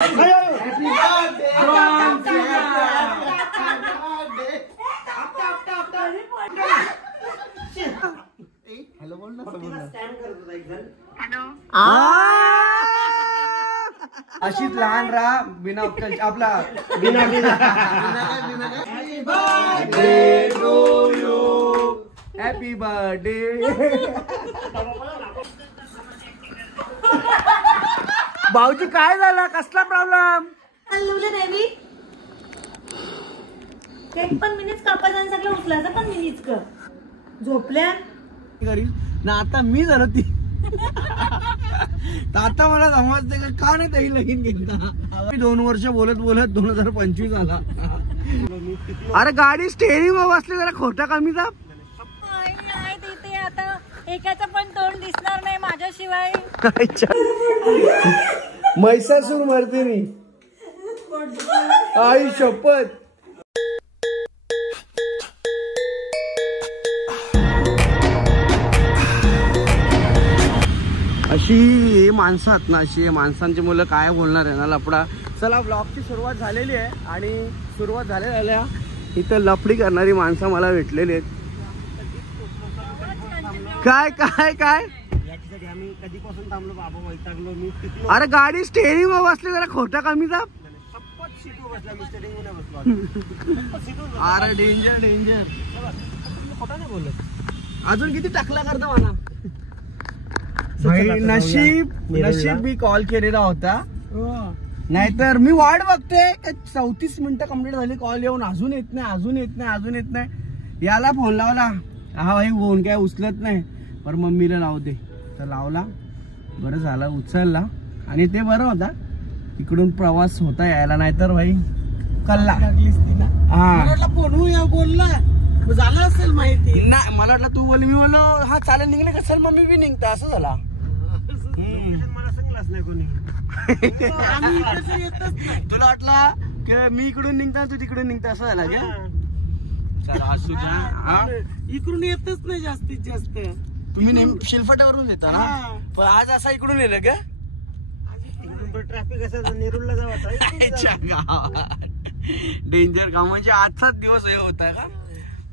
Hello बोल ना. अशीच लहान राहा बिना आपला बिना हॅपी बर्थडे. भाऊजी काय झालं, कसला प्रॉब्लेम? केक पण मिनीच कापायचं आणि सगळं उचलायचं पण मिनीच कर. झोपल्या ना आता मी झालो ती. आता मला समजते का नाही तरी लगीन केलं. 2 वर्ष बोलत बोलत 2025 आला. अरे गाडी स्टेअरिंग वर बसली, जरा खोटा कमीचा. तिथे आता एकाचं पण तोंड दिसणार नाही माझ्याशिवाय. महिषासूर मर्दिनी आई शपथ. अशी माणसात ना, अशी माणसांची मुलं काय बोलणार आहे ना, लफडा. चला ब्लॉगची सुरुवात झालेली आहे आणि सुरुवात झाल्या इथं लफडी करणारी माणसं मला भेटलेली आहेत. काय काय काय याच्यासाठी आम्ही कधीपासून थांबलो बाबा, वैतागलो मी. अरे गाडी स्टेअरिंग वर बसली, जरा खोटा कमीचा. सीटवर बसला मी, स्टेअरिंग वर बसलो. अरे डेंजर डेंजर. खोटा नाही बोलत. अजून किती टाकला करता मला. नशीब मी कॉल केलेला होता, नाहीतर मी वाट बघते. 34 मिनिटं कंप्लीट झाली, कॉल येऊन अजून येत नाही. याला फोन लावला, हा भाई फोन काय उचलत नाही, पर मम्मीला लावू दे. तर लावला, बरं झालं उचलला. आणि ते बरं होता, इकडून प्रवास होता यायला, नाहीतर भाई कल्ला. हा बोलला झालं असेल माहिती नाही. मला वाटलं तू बोल, मी बोललो हा चालेल निघले का, चल मम्मी बी निघता, असं झाला. मला सांगलाच नाही कोणी. तुला वाटला की मी इकडून निघता तू तिकडून निघता, असं झाला का? चला असू द्या. इकडून येतच नाही जास्तीत जास्त. तुम्ही शिलफाट्यावरून येता ना, पण आज असा इकडून येलं का? ट्रॅफिक असं नेरूळला जावं. डेंजर काम म्हणजे आजचाच दिवस हे होता का?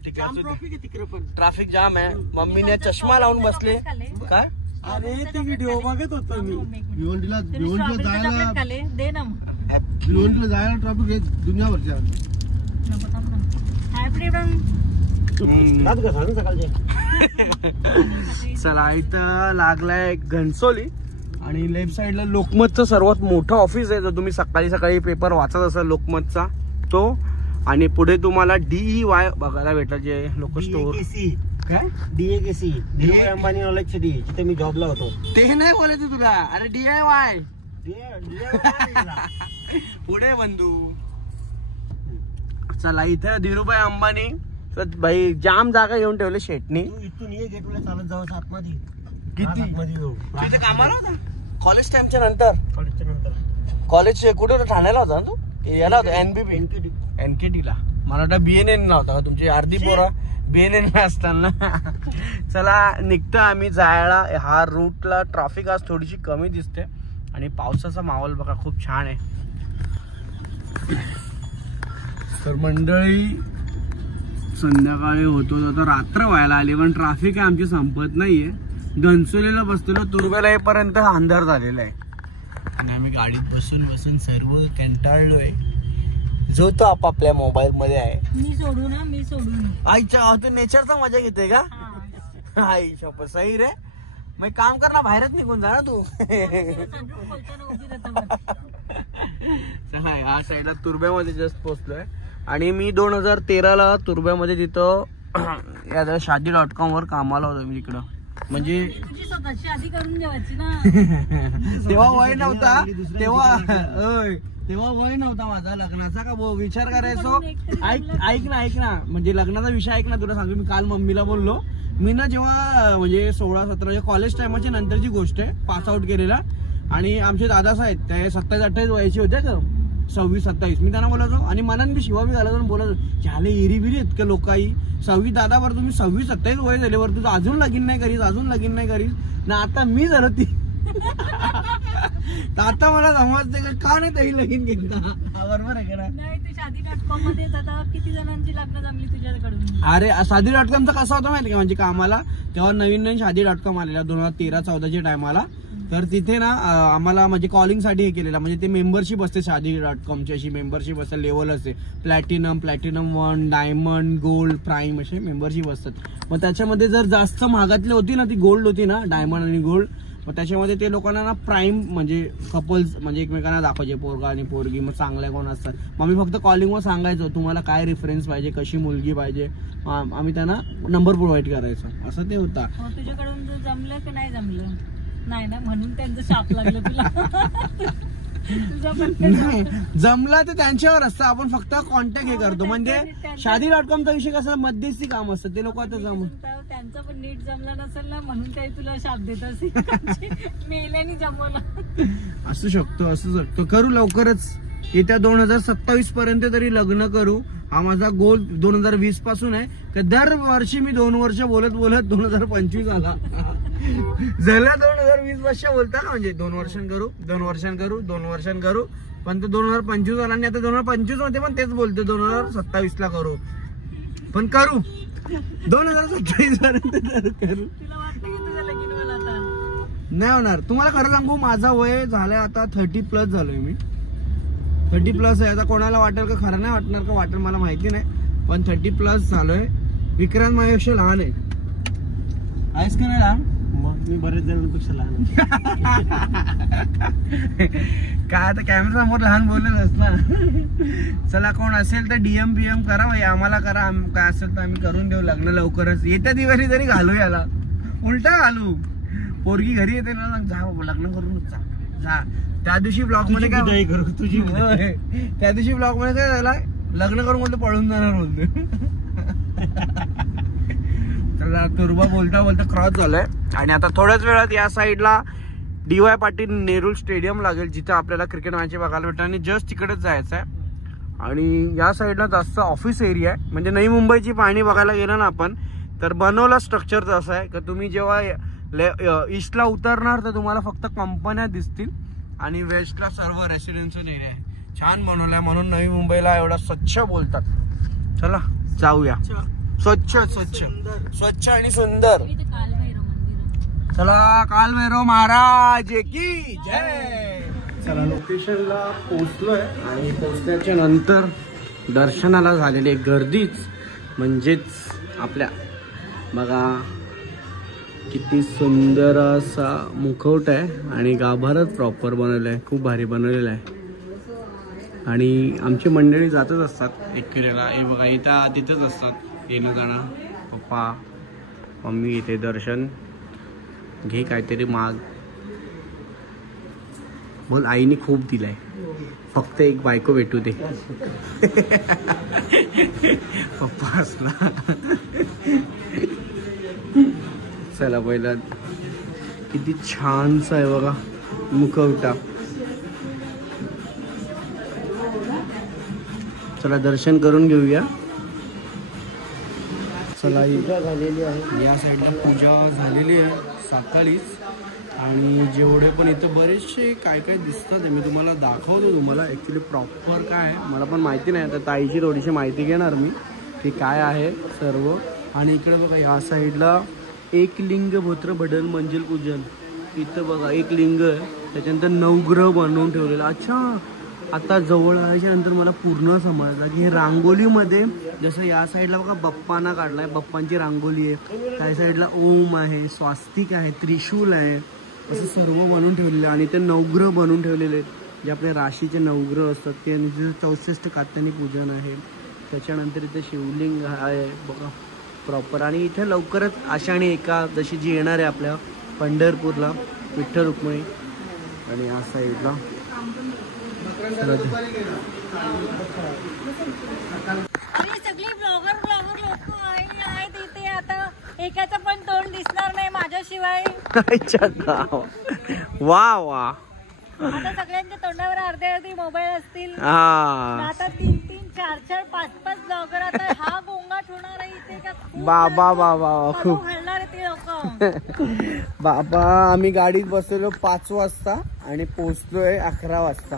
तिकडे पण ट्रॅफिक जाम आहे. मम्मीने चष्मा लावून बसले. काय अरे ते व्हिडिओ बघत होतो मी. भिवंडीला जायला ट्रॅफिक दुनियावरच्या. चला इथं लागलाय घनसोली आणि लेफ्ट साइडला लोकमतचं सर्वात मोठं ऑफिस आहे. जर तुम्ही सकाळी सकाळी पेपर वाचत असाल लोकमतचा तो. आणि पुढे तुम्हाला DEY बघायला भेटलं, जे लोक स्टोर. काय DAKC Dhirubhai Ambani knowledge city, जिथे मी जॉबला होतो. ते नाही बोलायचं तुला. अरे DIY पुढे बंधू. चला इथे धीरूभाई अंबानी भाई जाम जागा येऊन ठेवले शेटनी. इथून ये गेटला चालत जावं आतमध्ये. किती तिथे कामाला होता कॉलेज टाइमच्या नंतर. कॉलेज कुठे होतं, ठाण्याला होता ना तू? याला होता NKT ला. मला वाटतं BNN ला होता का? तुमची अर्धी पोरा BNN ला असताना. चला निघतो आम्ही जायला. हा रूटला ट्रॅफिक आज थोडीशी कमी दिसते आणि पावसाचा माहोल बघा खूप छान आहे. तर मंडळी संध्याकाळी होतो, आता रात्र व्हायला आली, पण ट्रॅफिक आहे आमची संपत नाहीये. घनसोलीला बसलेलो, तुर्ब्याला येईपर्यंत अंधार झालेला आहे आणि आम्ही गाडीत बसून सर्व कंटाळलोय. जो तो आपापल्या मोबाईल मध्ये आहे. मी सोडून आईच्या तू नेचरचा मजा घेते का? आई शपथ सही रे. मग काम कर ना, बाहेरच निघून जा ना तू. चला या साईडला तुर्ब्यामध्ये जस्ट पोहोचलोय आणि मी 2013ला तुर्ब्यामध्ये तिथं या शादी.com वर कामाला होतो मी तिकडं. म्हणजे शादी करून ठेवायची ना. तेव्हा वय नव्हता, तेव्हा वय नव्हता माझा लग्नाचा. का विचार करायचो. ऐक ना म्हणजे लग्नाचा विषय ऐक ना, तुला सांगतो. मी काल मम्मीला बोललो, मी ना जेव्हा म्हणजे 16-17 कॉलेज टाइमच्या नंतरची गोष्ट आहे, पास आउट केलेला. आणि आमचे दादाच आहेत, ते 27-28 वयाचे होते का, 26-27. मी त्यांना बोलायचो आणि मनात मी शिवा बी घालायचो, बोलायचो झाले एरी बिरी इतके लोक आई 26 दादा बरं तुम्ही 26-27 वय झाले, बरं तुझं अजून लगीन नाही करीस ना. आता मी झालो ती आता मला समजते का नाही ताई लगीन घेतला. बरोबर आहे का नाही? ते शादी.com मध्ये आता किती जणांची लग्न जमली तुझ्याकडून? अरे शादी.com चा कसा होता माहिती का, म्हणजे कामाला तेव्हा नवीन शादी.com आलेला 2013-14च्या टायमाला. तर तिथे ना आम्हाला म्हणजे कॉलिंग साठी हे केलेलं, म्हणजे ते मेंबरशिप असते शादी.com ची. अशी मेंबरशिप असते, लेवल असते, प्लॅटिनम 1, डायमंड, गोल्ड, प्राईम असे मेंबरशिप असतात. मग त्याच्यामध्ये जर जास्त महागातली होती ना, ती गोल्ड होती ना, डायमंड आणि गोल्ड, मग त्याच्यामध्ये ते लोकांना ना प्राईम म्हणजे कपल्स म्हणजे एकमेकांना दाखवायचे, पोरगा आणि पोरगी, मग चांगल्या कोण असतात. मग आम्ही फक्त कॉलिंगवर सांगायचो तुम्हाला काय रेफरन्स पाहिजे, कशी मुलगी पाहिजे, आम्ही त्यांना नंबर प्रोव्हाइड करायचो. असं ते होता. तुझ्याकडून जमलं की नाही जमलं? नाही ना, म्हणून त्यांचं शाप लागलं तुला. जमला तर त्यांच्यावर असतं, आपण फक्त कॉन्टॅक्ट हे करतो. म्हणजे शादी.com चा विषय कसा मध्यस्थी काम असतं, ते लोक आता जमून त्यांचं पण नीट जमलं नसेल ना, म्हणून ते तुला शाप देत असेल. मेल्याने जमवलं असू शकतो. करू लवकरच, येत्या 2027 पर्यंत तरी लग्न करू. हा माझा गोल 2020 पासून आहे. की दरवर्षी मी 2 वर्ष बोलत 2025 आला. झाला 2020 वर्ष बोलता ना, म्हणजे 2 वर्षां करू, पण तो 2025 आला. आणि आता 2025 मध्ये पण तेच बोलतो, 2027 ला करू, पण करू 2027 पर्यंत करू. तुला वाटतं की तुझं लगीन होईल आता? नाही होणार. तुम्हाला खरं सांगू, माझा वय झालंय आता 30+ झालोय मी. 30+ आहे. आता कोणाला वाटेल का, खरं नाही वाटणार का, वाटेल मला माहिती नाही, पण 30+ झालोय. विक्रांत माझ्यापेक्षा लहान आहे. आहेस का नाही लहान? मग मी बरेच जणांपेक्षा लहान. काय आता कॅमेरा समोर लहान बोललेच ना. चला, कोण असेल तर DM करा भाई, आम्हाला करा. काय असेल तर आम्ही करून देऊ लग्न लवकरच. येत्या दिवाळी तरी घालू, याला उलटा घालू. पोरगी घरी येते ना, जा लग्न करून जा. त्या दिवशी ब्लॉग मध्ये काय करू तुझी, त्या दिवशी ब्लॉग मध्ये काय झालं, लग्न करून बोलतो पळून जाणार बोलतो. तर तुर्बा बोलता क्रॉस झालाय. आणि आता थोड्याच वेळात या साईडला DY पाटील नेहरू स्टेडियम लागेल, जिथे आपल्याला क्रिकेट मॅच बघायला भेटणार. आणि जस्ट तिकडेच जायचं आहे. आणि या साईडला जास्त ऑफिस एरिया आहे. म्हणजे नवी मुंबईची पाणी बघायला गेलं ना आपण, तर बनवला स्ट्रक्चर असं आहे की तुम्ही जेव्हा ईस्टला उतरणार तर तुम्हाला फक्त कंपन्या दिसतील, आणि वेस्टला सर्व रेसिडेन्शियल एरिया आहे. छान बनवलाय, म्हणून नवी मुंबईला एवढा स्वच्छ बोलतात. चला जाऊया. स्वच्छ आणि सुंदर. चला, कालभैरव महाराज की जय. चला, लोकेशनला पोहोचलोय. आणि पोहोचल्याच्या नंतर दर्शनाला झालेली गर्दीच म्हणजेच आपल्या बघा किती सुंदर असा मुखवट आहे. आणि गाभारच प्रॉपर बनवलं आहे, खूप भारी बनवलेलं आहे. आणि आमची मंडळी जातच असतात एकविरेला. हे बघा इथं तिथंच असतात येणं जाणं. पप्पा मम्मी इथे दर्शन घे, काहीतरी माग बोल. आईने खूप दिलाय, फक्त एक बायको भेटू दे. पप्पा असला. चला, पहिला किती छानसा आहे बघा मुखवटा. चला दर्शन करून घेऊया. चला, झालेली आहे या साईडला पूजा झालेली आहे सकाळीच. आणि जेवढे पण इथं बरेचसे काय काय दिसतात मी तुम्हाला दाखवतो. तुम्हाला ॲक्च्युली प्रॉपर काय आहे मला पण माहिती नाही. आता ताईची थोडीशी माहिती घेणार मी की काय आहे सर्व. आणि इकडे बघा ह्या साईडला एक लिंग भोत्र बडल मंजिल पूजन. इथं बघा एक लिंग आहे, त्याच्यानंतर 9 ग्रह बनवून ठेवलेलं. अच्छा, आता जवळ आल्याच्या नंतर मला पूर्ण समजलं की हे रांगोलीमध्ये जसं या साईडला बघा बाप्पांना काढलाय, बाप्पांची रांगोली आहे. त्या साईडला ओम आहे, स्वास्तिक आहे, त्रिशूल आहे, असं सर्व बनवून ठेवलेलं. आणि ते 9 ग्रह बनवून ठेवलेले आहेत, जे आपल्या राशीचे 9 ग्रह असतात ते. 64 कात्यानी पूजन आहे. त्याच्यानंतर इथे शिवलिंग आहे बघा प्रॉपर. आणि इथे लवकरच आषाढी एकादशी जी येणार आहे आपल्या पंढरपूरला, विठ्ठल रुक्मिणी. आणि या साईडला अरे सगळे ब्लॉगर लोक आहेत इथे. आता एकाचं पण तोंड दिसणार नाही माझ्याशिवाय. वा वा. आता सगळ्यांच्या तोंडावर अर्धे मोबाईल असतील. आता 3, 4, 5 ब्लॉगर. आता हा गोंगाट होणार आहे इथे का? बाबा बाबा खूप घालणार आहे ते लोक. बाबा आम्ही गाडीत बसलेलो 5 वाजता आणि पोहोचलोय 11 वाजता.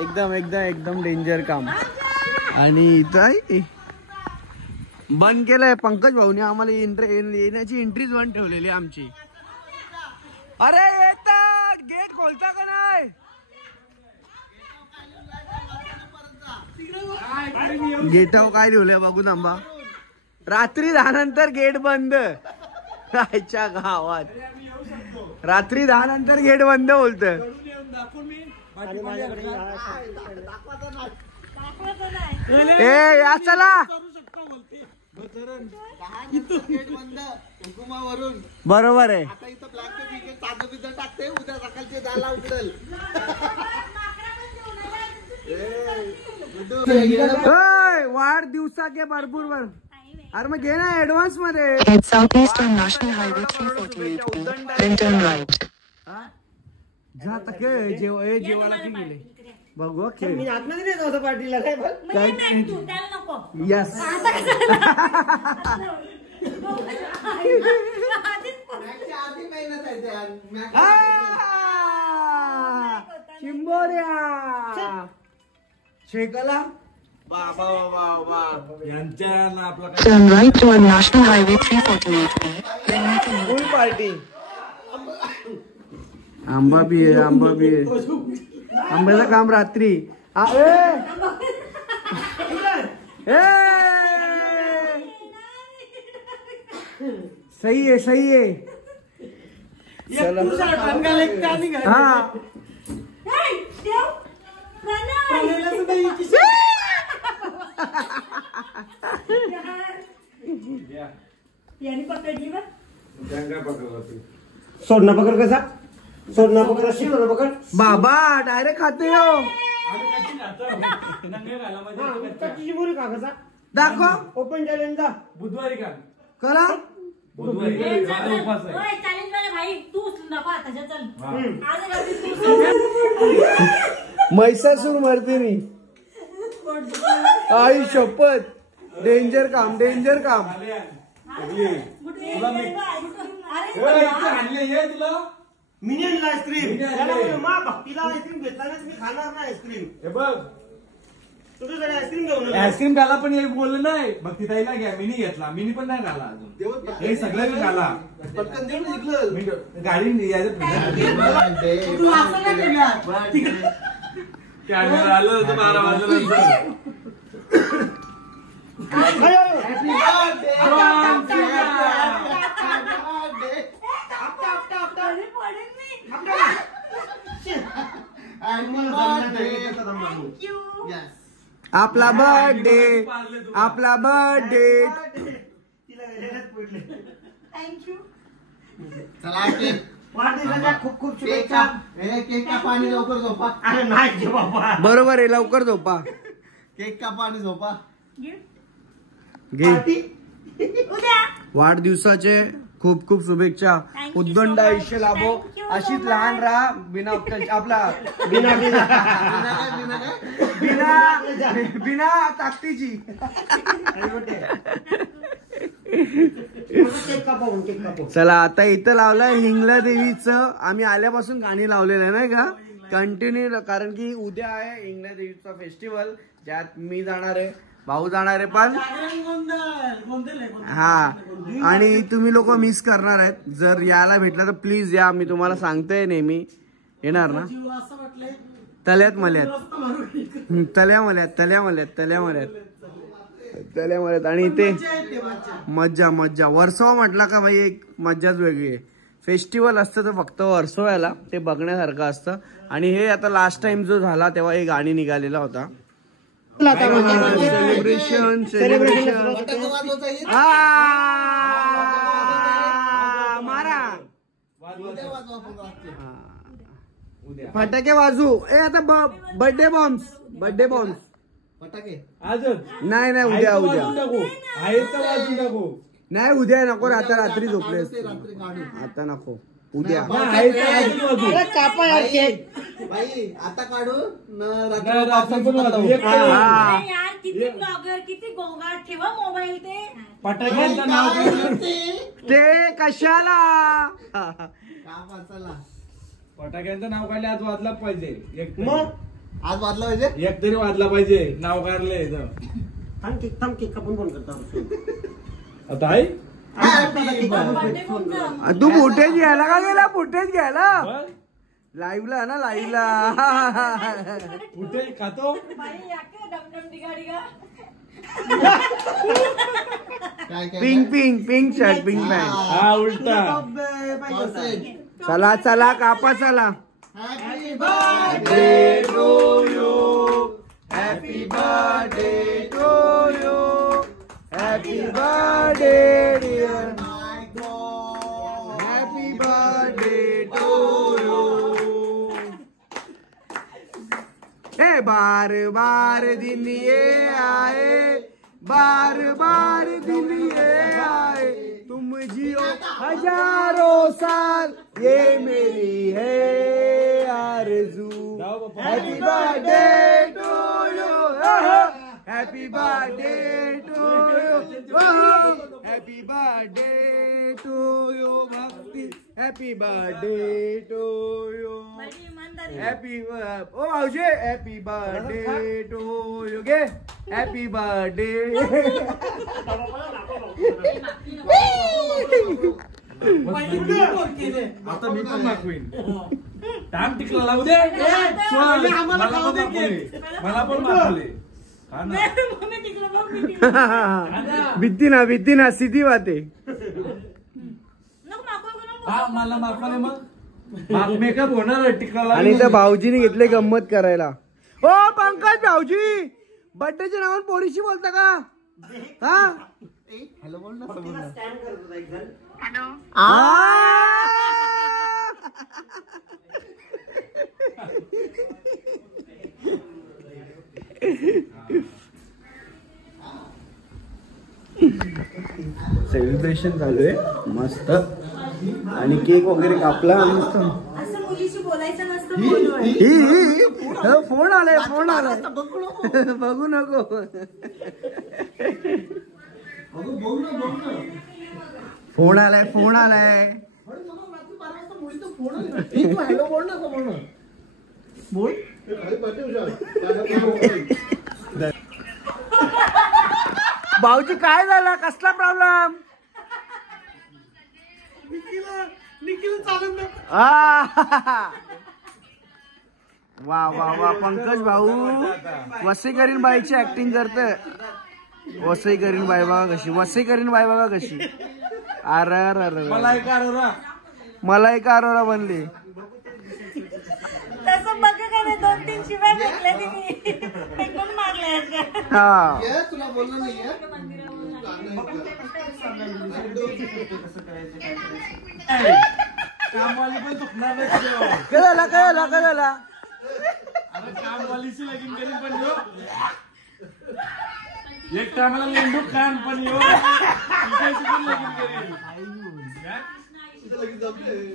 एकदम एकदम एकदम डेंजर काम. आणि इथं बंद केलंय पंकज भाऊने आम्हाला येण्याची एंट्रीज बंद ठेवलेली आमची. अरे येतात गेट खोलता का नाही? गेटावर काय लिहिलंय बघू थांबा. रात्री 10 नंतर गेट बंद. रायच्या गावात रात्री 10 नंतर गेट बंद बोलत. ए या चला बरोबर आहे. वाढदिवसा के भरपूर अरे मग घे ना ऍडव्हान्स मध्ये. Southeastern National Highway 348 turn right. जा तक जेवायला की गेले बघू खेळ. मी आतमध्ये नाही जाऊ पार्टीला काय यस चिंबोऱ्या शेकला. Turn right toward National Highway 348. Full party. आंबा बी आहे आंबा बी आहे. आंब्याचं काम रात्री. सही आहे सही आहे. हा सोडना पकड कसा सोडना पकड शिवना पकड बाबा डायरेक्ट खाते हो. दाखव ओपन चॅलेंज दा बुधवारी का करा. म्हैसासूर मर्दिनी आई शपथ. डेंजर काम डेंजर काम. मिनियन आईस्क्रीम भक्तीला आईस्क्रीम घेतानाच मी खाणार ना आईस्क्रीम. हे बघ तुझ्याकडे आईस्क्रीम घेऊन आईस्क्रीम खाला पण हे बोललं नाही. भक्ती ताईला घ्या मिनी घेतला मिनी पण नाही खाला अजून. हे सगळं खाला पटकन देऊन जिंकलं गाडी आलं होतं 12 वाजल्यानंतर. आपला बर्थडे आपला बर्थडे. खूप खूप शुभेच्छा. केक कापा आणि लवकर झोपा. अरे नाही बाबा बरोबर आहे लवकर झोपा. केक कापा आणि झोपा. घे वाढदिवसाचे खूप खूप शुभेच्छा. उद्दंड आयुष्य लाभो. अशीच लहान राहा. बिना आपला बिना बिना ताकदीची. चला आता इथं लावलंय हिंगला देवीचं. आम्ही आल्यापासून गाणी लावलेलं आहे नाही का कंटिन्यू. कारण की उद्या आहे हिंगला देवीचा फेस्टिवल ज्यात मी जाणार आहे भाऊ जाणार आहे पण हा. आणि तुम्ही लोक मिस करणार आहेत. जर यायला भेटलं तर प्लीज या. मी तुम्हाला सांगतोय नेहमी येणार ना. तल्यात मल्यात तल्या मल्यात तल्या मल्यात तल्या मल्यात तल्या मल्यात. आणि इथे मज्जा मज्जा. वर्सोवा म्हटला का भाई एक मज्जाच वेगळी आहे. फेस्टिवल असतं तर फक्त वर्सोव्याला ते बघण्यासारखं असतं. आणि हे आता लास्ट टाइम जो झाला तेव्हा हे गाणी निघालेला होता. सेलिब्रेशन सेलिब्रेशन मारा फटाके वाजू. ए आता बर्थडे बॉम्ब्स बर्थडे बॉम्ब्स फटाके आजच नाही नाही उद्या उद्या आहे तर वाजून टाकू. नाही उद्या नको. आता रात्री झोपले आता नको. उद्या अरे कापा यार केक. भाई आता काढू रात्री पण वाजू. एक हा. अरे यार किती ब्लॉगर किती गोंगाट ठेवा मोबाईल ते. फटाक्यांचं नाव काढलं. ते कशाला फटाक्यांचं नाव काढले आज वाजला पाहिजे. एक तरी. मग आज वाजला पाहिजे. एक तरी वाजला पाहिजे. नाव काढले थांब केक कापून फोन करता. आता आहे बर्थडे कोणता? तू फुटेज घ्यायला का गेला फुटेज घ्यायला बस. लाईव्हला ना लाईव्हला कुठे खातो बाई या का डमडम दिगाडी का? Pink pink pink shirt pink pant. हा उलटा. चला चला कापा चला. Happy birthday to you happy birthday to you happy birthday dear happy birthday to you. ए बार बार दिन ये आए बार बार दिन ये आए तुम जियो हजारों साल ये मेरी है आरज़ू. Happy birthday to you happy birthday to you happy birthday to you Bhakti happy birthday to you माझी इमानदारी. हॅपी ओ भाऊजी हॅपी बर्थडे टू यू गे हॅपी बर्थडे. आता मी पण मागवीन. टाइम टिकला लावू दे. मला पण मागवले. मला पण मागवले. हा ना. मम्मी तिकडे बघ किती. भीती ना सीधी बाते. नको मागवा कोणा. हा मला मागवले मग मेकअप होणार टिकला आणि त्या भाऊजीने घेतले गंमत करायला. ओ पंकज भाऊजी बर्थडेच्या नावावर पोरीशी बोलता का? हा हॅलो बोल ना समोर. सेलिब्रेशन चालू आहे मस्त आणि केक वगैरे कापला मस्त. असं मुलीशी बोलायचं नसतं फोनवर. ही फोन आलाय बघू नको. फोन आलाय. हॅलो बोल ना समोर. बोल. भाऊजी काय झालं कसला प्रॉब्लेम? वा वा वा पंकज भाऊ वसईकरीन बाईची ऍक्टिंग करते. वसईकरीन बाई बघा कशी. वसईकरीन बाई बघा कशी. अरे मला एक अरोरा बनली. तसं बघ का नाही 2-3 शिवाय भेटले तिने. फेकून मारले अशा. हा तुला बोललो नाहीये. कामवाली पण चुकणार नाही. काय झाला अरे कामवालीशी लगीन करीन पण यो. एक टायमाला लेंडू खान पण यो. तिच्याशी पण लगीन करीन.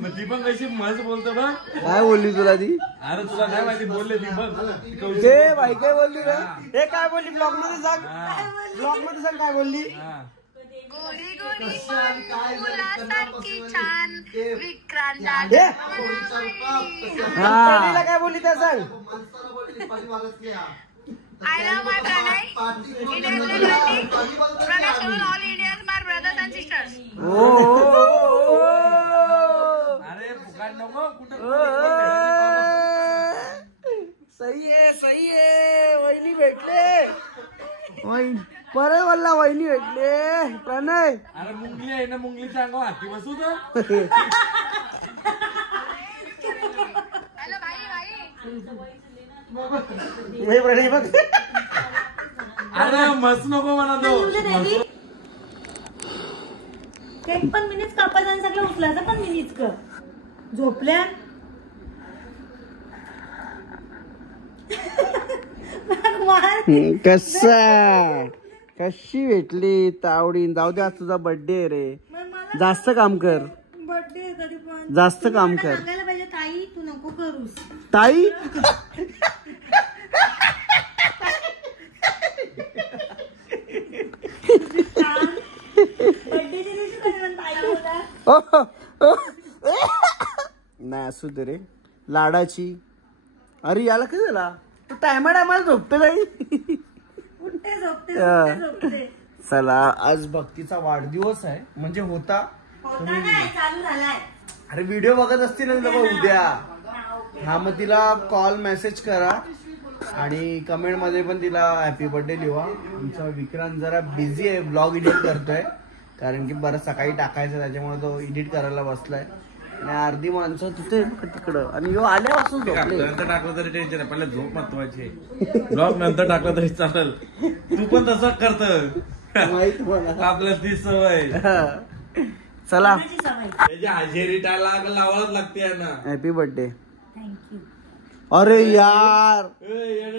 मग ती पण कशी मस्त बोलतो बा. काय बोलली तुला ती? अरे तुला नाही माहिती बोलले ती बघ. ते बाई काय बोलली रे? हे काय बोलली ब्लॉग मध्ये सांग. ब्लॉग मध्ये सांग काय बोलली. गोरी गोरी फुलासारखी छान विक्रांत काय बोलली त्या सांग. I love my Pranay. Indian Liberty. Pranay shows all Indians, my brothers and sisters. अरे फुकाट नको कुठं. सही आहे वहिनी भेटले. परत बोलला वहिनी भेटले प्रणय. अरे मुंगली आहे ना मुंगलीच्या अंगावर हाती बसू तर. Hello, bhai. अरे मस्त नको म्हणा तो. केक पण मिनीच कापायचं आणि सगळं उचलायचं पण मिनीच कर. झोपल्या कशी भेटली तावडीन. जाऊ दे आज तुझा बर्थडे रे. जास्त काम कर. बर्थडे कर कधी पण. जास्त तुम्ही काम आता कर. सांगायला पाहिजे ताई तू नको करूस. ताई बर्थडेच्या दिवशी कसं ताई बोला. नाही असू दे रे लाडाची. अरे याला काय झाला तू टायमाला झोपतो नाही. उठते झोपते. चला आज भक्तीचा वाढदिवस आहे म्हणजे होता नाही चालू झालाय. अरे व्हिडिओ बघत असतील ना बाबा उद्या. हा मग तिला कॉल मेसेज करा आणि कमेंट मध्ये पण तिला हॅपी बर्थडे लिहा. आमचा विक्रांत जरा बिझी आहे ब्लॉग एडिट करतोय कारण की बरं सकाळी टाकायचं त्याच्यामुळे तो एडिट करायला बसलाय आणि अर्धी माणसं तिथे तिकडं आणि यो आल्यापासून झोपले. नंतर टाकलं तरी टेन्शन आहे पहिला झोप महत्वाची. ब्लॉग नंतर टाकलं तरी चालेल. तू पण तसंच करत माहित मला. आपल्याला ती सवय. चला त्याची हजेरी लावायलाच लागते ना. Happy birthday. थँक्यू. अरे यार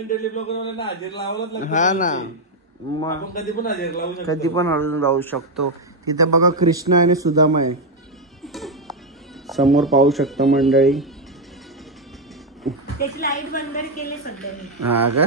डेली ब्लॉगर हजेरी लावायलाच लागते. हा ना मग आपण कधी पण हजेरी लावू शकतो. कधी पण हळून राहू शकतो. तिथे बघा कृष्णा आणि सुदामा आहे समोर पाहू शकता मंडळी. त्याची लाईट बंद केली सध्या. हा का